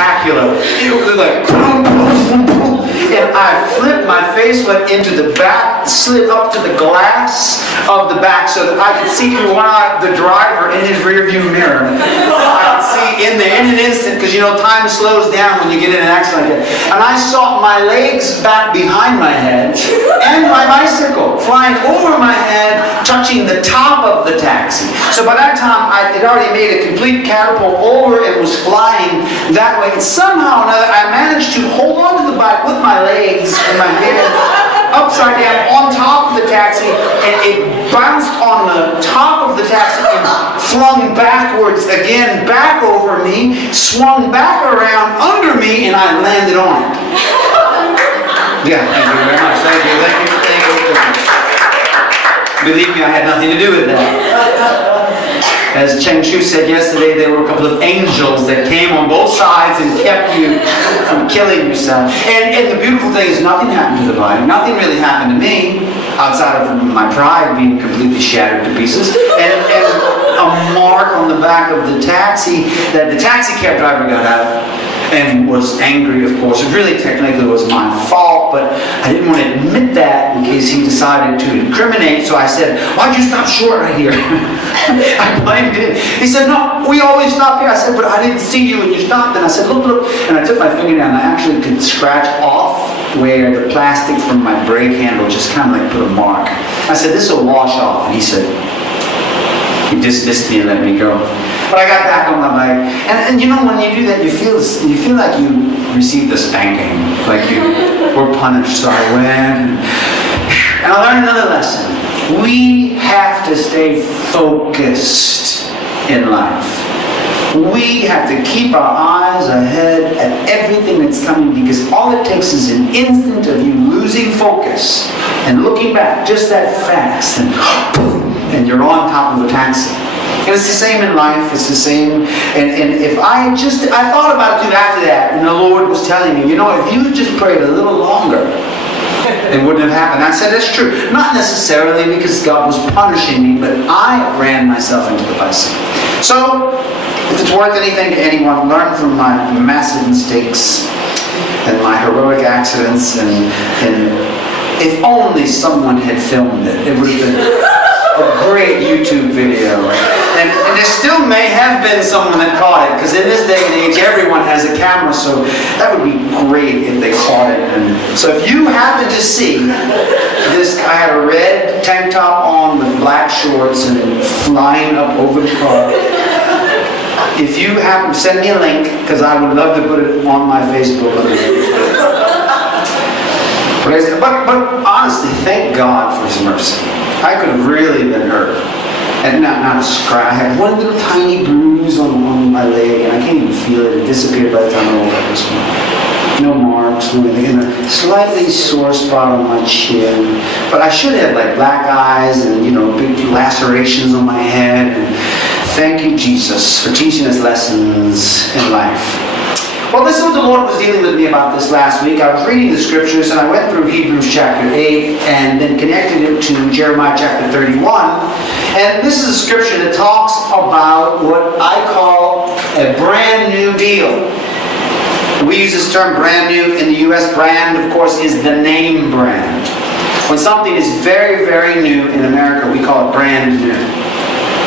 spectacular. It was like, and I flipped, my face went into the back, slid up to the glass of the back so that I could see through one eye the driver in his rearview mirror. I could see in there in an instant, because you know time slows down when you get in an accident like that. And I saw my legs back behind my head and my bicycle flying over my head, touching the top of the taxi. So by that time, it already made a complete catapult over and was flying that way. And somehow or another, I managed to hold on to the bike with my legs and my head upside down on top of the taxi, and it bounced on the top of the taxi and flung backwards again, back over me, swung back around under me, and I landed on it. Yeah, thank you very much. Thank you, thank you, thank you. Believe me, I had nothing to do with that. As Cheng Chu said yesterday, there were a couple of angels that came on both sides and kept you from killing yourself. And the beautiful thing is nothing happened to the bike. Nothing really happened to me, outside of my pride being completely shattered to pieces. And a mark on the back of the taxi that the taxi cab driver got out and was angry, of course. It really technically was my fault, but I didn't want to admit that in case he decided to incriminate, so I said, "Why'd you stop short right here?" I blamed him. He said, "No, we always stop here." I said, "But I didn't see you when you stopped." And I said, "Look, look." And I took my finger down, and I actually could scratch off where the plastic from my brake handle just kind of like put a mark. I said, "This will wash off." And he said, he dismissed me and let me go. But I got back on my bike, and you know, when you do that, you feel like you received a spanking, like you were punished. So I went, and I learned another lesson. We have to stay focused in life. We have to keep our eyes ahead at everything that's coming, because all it takes is an instant of you losing focus and looking back just that fast, and boom, and you're on top of the taxi. And it's the same in life, it's the same. And if I thought about it after that, and the Lord was telling me, you know, if you just prayed a little longer, it wouldn't have happened. I said, that's true. Not necessarily because God was punishing me, but I ran myself into the bicycle. So, if it's worth anything to anyone, learn from my massive mistakes and my heroic accidents, and if only someone had filmed it, it would have been a great YouTube video. And there still may have been someone that caught it, because in this day and age everyone has a camera, so that would be great if they caught it. And so if you happen to see this, I had a red tank top on with black shorts and flying up over the car. If you happen to send me a link, because I would love to put it on my Facebook. But honestly, thank God for His mercy. I could have really been hurt. And not a scratch. I had one little tiny bruise on my leg, and I can't even feel it. It disappeared by the time I woke up this morning. No marks, no anything. And a slightly sore spot on my chin. But I should have like black eyes and, you know, big lacerations on my head. And thank you, Jesus, for teaching us lessons in life. Well, this is what the Lord was dealing with me about this last week. I was reading the scriptures, and I went through Hebrews chapter 8 and then connected it to Jeremiah chapter 31. And this is a scripture that talks about what I call a brand new deal. We use this term brand new in the U.S. Brand, of course, is the name brand. When something is very, very new in America, we call it brand new,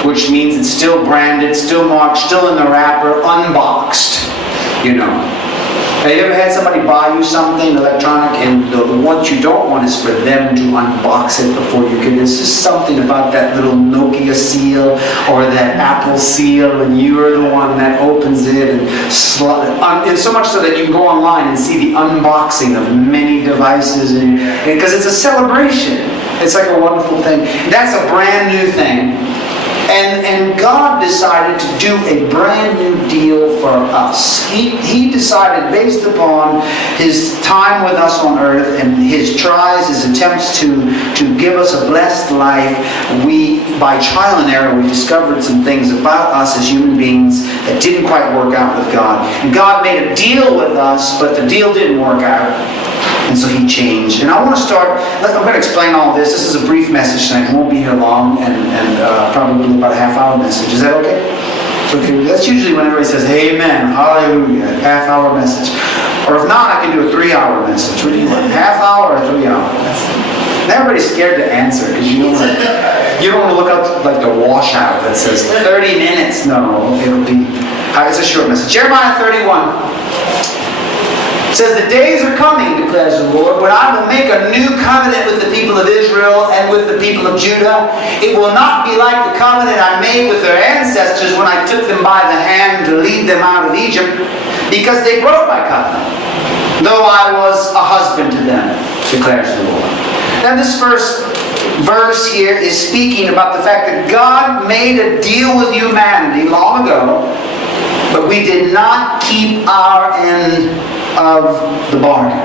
which means it's still branded, still marked, still in the wrapper, unboxed. You know, have you ever had somebody buy you something electronic, and what you don't want is for them to unbox it before you get it? There's just something about that little Nokia seal or that Apple seal, and you're the one that opens it, and so much so that you can go online and see the unboxing of many devices, and because it's a celebration. It's like a wonderful thing. That's a brand new thing. And God decided to do a brand new deal for us. He decided, based upon His time with us on earth and His tries, His attempts to give us a blessed life, by trial and error, we discovered some things about us as human beings that didn't quite work out with God. And God made a deal with us, but the deal didn't work out. And so He changed. And I want to start, I'm going to explain all this. This is a brief message tonight. It won't be here long, and probably about a half-hour message. Is that okay? Okay, that's usually when everybody says, amen, hallelujah, half-hour message. Or if not, I can do a 3-hour message. What do you want, half-hour or 3-hour? And everybody's scared to answer because you don't want to look up like the washout that says 30 minutes. No, it'll be, it's a short message. Jeremiah 31. It says, the days are coming, declares the Lord, when I will make a new covenant with the people of Israel and with the people of Judah. It will not be like the covenant I made with their ancestors when I took them by the hand to lead them out of Egypt, because they broke my covenant, though I was a husband to them, declares the Lord. Now this first verse here is speaking about the fact that God made a deal with humanity long ago, but we did not keep our end of the bargain.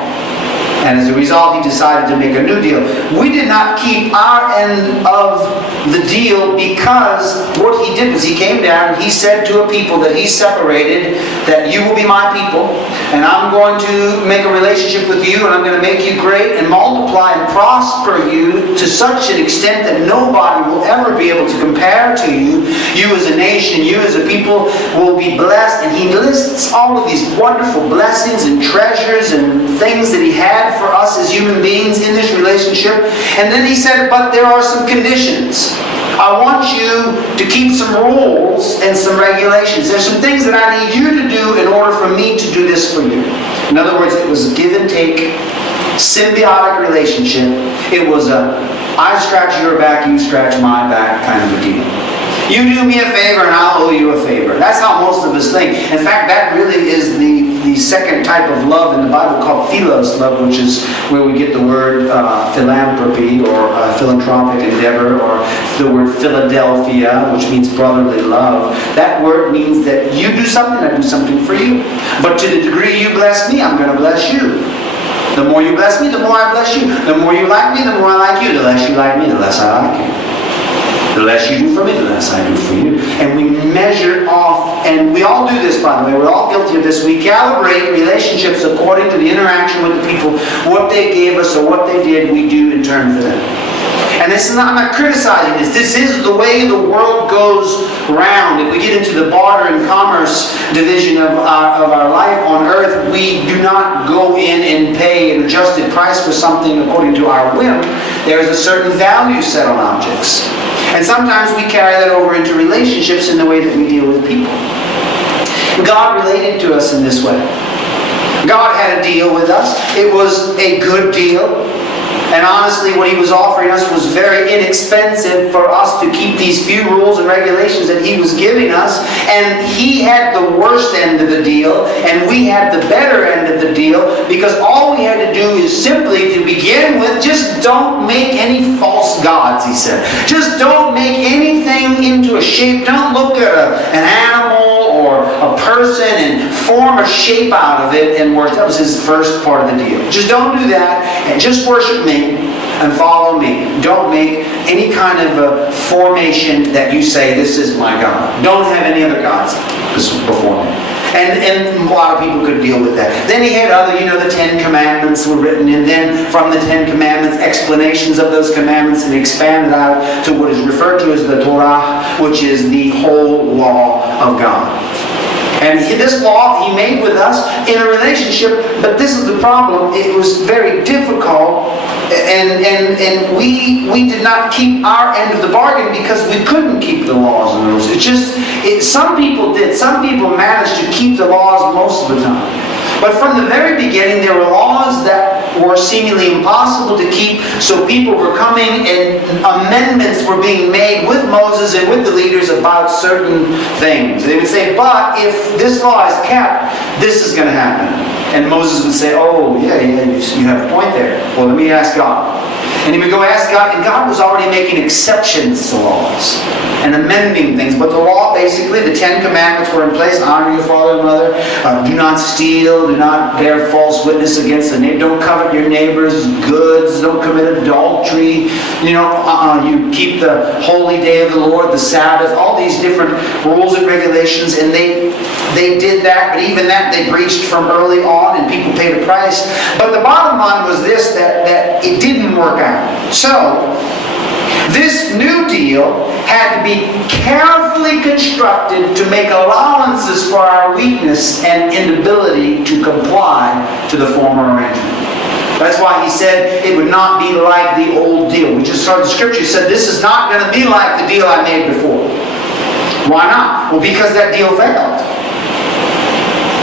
And as a result, He decided to make a new deal. We did not keep our end of the deal because what He did was He came down and He said to a people that He separated that you will be my people, and I'm going to make a relationship with you, and I'm going to make you great and multiply and prosper you to such an extent that nobody will ever be able to compare to you. You as a nation, you as a people will be blessed. And He lists all of these wonderful blessings and treasures and things that He had for us as human beings in this relationship. And then He said, but there are some conditions. I want you to keep some rules and some regulations. There's some things that I need you to do in order for me to do this for you. In other words, it was a give and take, symbiotic relationship. It was a I scratch your back, you scratch my back kind of a deal. You do me a favor and I'll owe you a favor. That's how most of us think. In fact, that really is the second type of love in the Bible called philos love, which is where we get the word philanthropy or philanthropic endeavor, or the word Philadelphia, which means brotherly love. That word means that you do something, I do something for you. But to the degree you bless me, I'm going to bless you. The more you bless me, the more I bless you. The more you like me, the more I like you. The less you like me, the less I like you. The less you do for me, the less I do for you. And we measure off, and we all do this, by the way, we're all guilty of this. We calibrate relationships according to the interaction with the people. What they gave us or what they did, we do in turn for them. And this is not, I'm not criticizing this. This is the way the world goes round. If we get into the barter and commerce division of our life on earth, we do not go in and pay an adjusted price for something according to our whim. There is a certain value set on objects. And sometimes we carry that over into relationships in the way that we deal with people. God related to us in this way. God had a deal with us. It was a good deal. And honestly, what He was offering us was very inexpensive for us to keep these few rules and regulations that He was giving us. And He had the worst end of the deal, and we had the better end of the deal, because all we had to do is simply, to begin with, just don't make any false gods, He said. Just don't make anything into a shape. Don't look at an animal or a person and form a shape out of it and worship. That was His first part of the deal. Just don't do that, and just worship me and follow me. Don't make any kind of a formation that you say, this is my God. Don't have any other gods before me. And a lot of people could deal with that. Then He had other, the 10 Commandments were written, and then from the 10 Commandments, explanations of those commandments, and expanded out to what is referred to as the Torah, which is the whole law of God. And this law He made with us in a relationship, but this is the problem. It was very difficult, and we did not keep our end of the bargain because we couldn't keep the laws and the rules. Some people did. Some people managed to keep the laws most of the time. But from the very beginning, there were laws that were seemingly impossible to keep, so people were coming and amendments were being made with Moses and with the leaders about certain things. They would say, but if this law is kept, this is going to happen. And Moses would say, oh, yeah, you have a point there. Well, let me ask God. And he would go ask God, and God was already making exceptions to laws and amending things. But the law, basically, the 10 Commandments were in place. Honor your father and mother. Do not steal. Do not bear false witness against the neighbor. Don't covet your neighbor's goods. Don't commit adultery. You keep the holy day of the Lord, the Sabbath. All these different rules and regulations. And they did that, but even that they breached from early on, and people paid a price. But the bottom line was this, that it didn't work out. So, This new deal had to be carefully constructed to make allowances for our weakness and inability to comply to the former arrangement. That's why he said it would not be like the old deal. We just heard the scripture. He said this is not going to be like the deal I made before. Why not? Well, because that deal failed.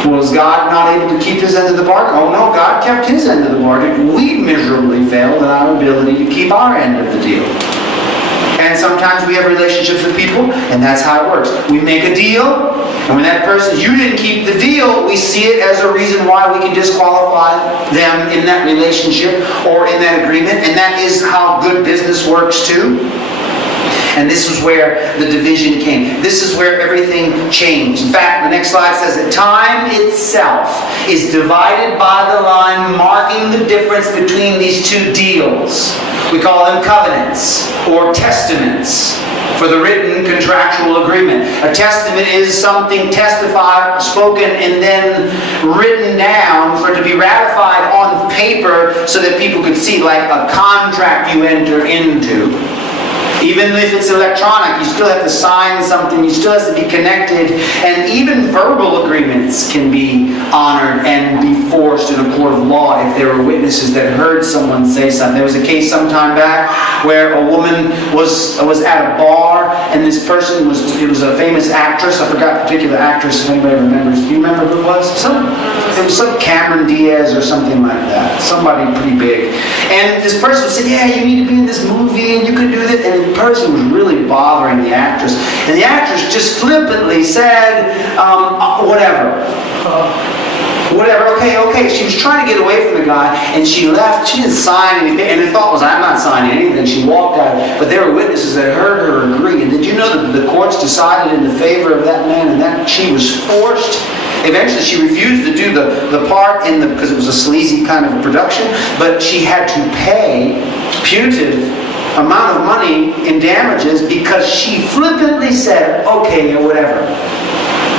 Was God not able to keep his end of the bargain? Oh no, God kept his end of the bargain. We miserably failed in our ability to keep our end of the deal. And sometimes we have relationships with people, and that's how it works. We make a deal, and when that person, you didn't keep the deal, we see it as a reason why we can disqualify them in that relationship or in that agreement, and that is how good business works too. And this is where the division came. This is where everything changed. In fact, the next slide says that time itself is divided by the line marking the difference between these two deals. We call them covenants or testaments for the written contractual agreement. A testament is something testified, spoken, and then written down for it to be ratified on paper so that people could see, like a contract you enter into. Even if it's electronic, you still have to sign something, you still have to be connected, and even verbal agreements can be honored and be forced in a court of law if there were witnesses that heard someone say something. There was a case some time back where a woman was at a bar, and this person was a famous actress. I forgot the particular actress, if anybody remembers. Do you remember who it was? It was some Cameron Diaz or something like that. Somebody pretty big. And this person said, yeah, you need to be in this movie, and you could do this. And the person was really bothering the actress. And the actress just flippantly said, whatever. Whatever, okay. She was trying to get away from the guy, and she left. She didn't sign anything. And the thought was, I'm not signing anything. She walked out. But there were witnesses that heard her agree. And did you know that the courts decided in the favor of that man, and that she was forced? Eventually, she refused to do the part because it was a sleazy kind of production, but she had to pay punitive amount of money in damages because she flippantly said, okay, or whatever.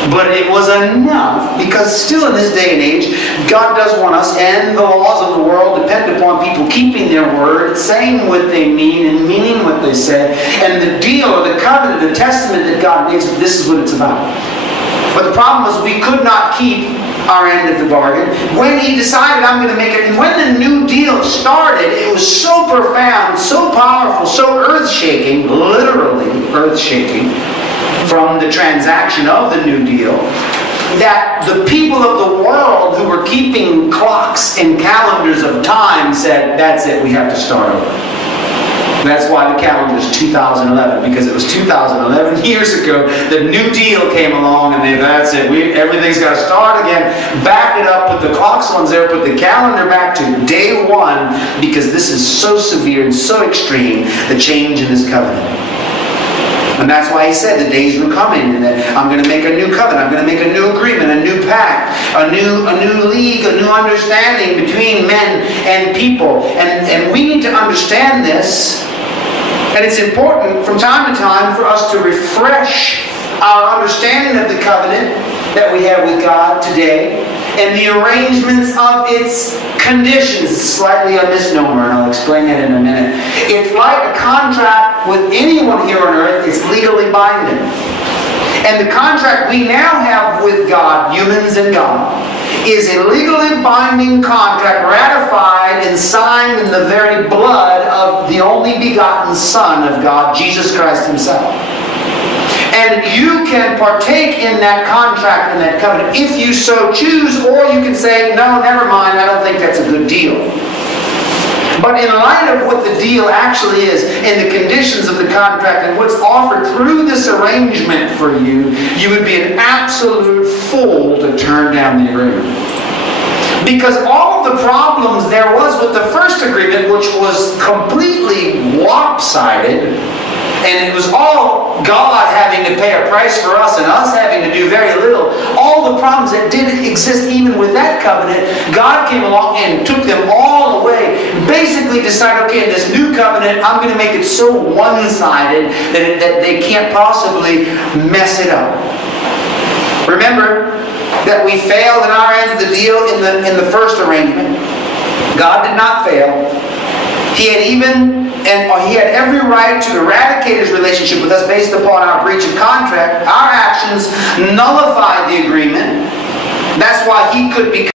But it was enough, because still in this day and age, God does want us, and the laws of the world depend upon people keeping their word, saying what they mean, and meaning what they say. And the deal, or the covenant, the testament that God makes, this is what it's about. But the problem was we could not keep our end of the bargain. When he decided I'm going to make it, and when the new deal started, it was so profound, so powerful, so earth-shaking, literally earth-shaking, from the transaction of the new deal, that the people of the world who were keeping clocks and calendars of time said, that's it, we have to start over. That's why the calendar is 2011, because it was 2011 years ago the new deal came along, and that's it. Everything's got to start again. Back it up, put the clocks ones there, put the calendar back to day one, because this is so severe and so extreme, the change in this covenant. And that's why he said the days were coming, and that I'm going to make a new covenant, I'm going to make a new agreement, a new pact, a new league, a new understanding between men and people. And we need to understand this. And it's important from time to time for us to refresh our understanding of the covenant that we have with God today and the arrangements of its conditions. It's slightly a misnomer, and I'll explain that in a minute. It's like a contract with anyone here on earth. It's legally binding. And the contract we now have with God, humans and God, is a legally binding contract ratified and signed in the very blood of the only begotten Son of God, Jesus Christ himself. And you can partake in that contract and that covenant if you so choose, or you can say, no, never mind, I don't think that's a good deal. But in light of what the deal actually is, and the conditions of the contract, and what's offered through this arrangement for you, you would be an absolute fool to turn down the agreement. Because all of the problems there was with the first agreement, which was completely lopsided, and it was all God having to pay a price for us and us having to do very little. All the problems that did exist even with that covenant, God came along and took them all away. Basically decided, okay, in this new covenant, I'm going to make it so one-sided that they can't possibly mess it up. Remember that we failed in our end of the deal in the first arrangement. God did not fail. He had even and he had every right to eradicate his relationship with us based upon our breach of contract. Our actions nullified the agreement. That's why he could become